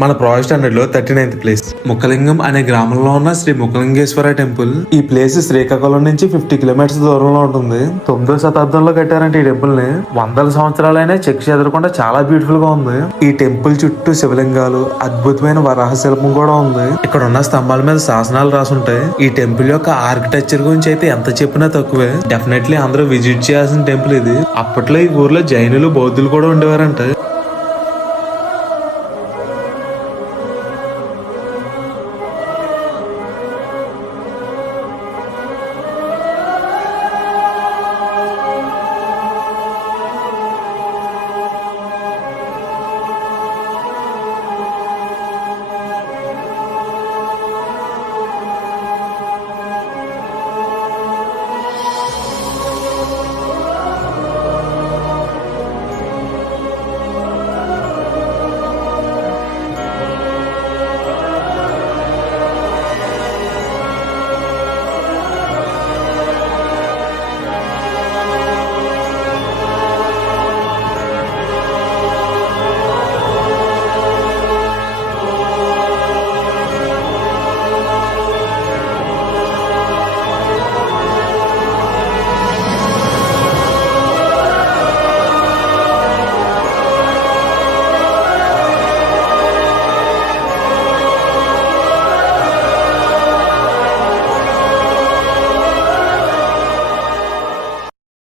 మన ప్రాజెక్ట్ 100 లో 39th place Mukhalingam అనే గ్రామంలో ఉన్న శ్రీ ముఖలింగేశ్వర టెంపుల్. ఈ ప్లేస్ శ్రీకాకుళం నుంచి 50 కిలోమీటర్స్ దూరంలో ఉంటుంది. 9వ శతాబ్దంలో కట్టారంటే ఈ టెంపుల్ ని. వందల సంవత్సరాలైనా చెక్ చెదరకుండా చాలా బ్యూటిఫుల్ గా ఉంది. ఈ టెంపుల్ చుట్టూ శివలింగాలు, అద్భుతమైన వరాహ శిల్పం కూడా ఉంది. ఇక్కడ ఉన్న స్తంభాల మీద శాసనాలు రాసుంటాయి. ఈ టెంపుల్ యొక్క ఆర్కిటెక్చర్ గురించి అయితే ఎంత చెప్పినా తక్కువే. డెఫినెట్లీ అందరూ విజిట్ చేయాల్సిన టెంపుల్ ఇది. అప్పట్లో ఈ ఊర్లో జైనులు, బౌద్ధులు కూడా ఉండేవారంట.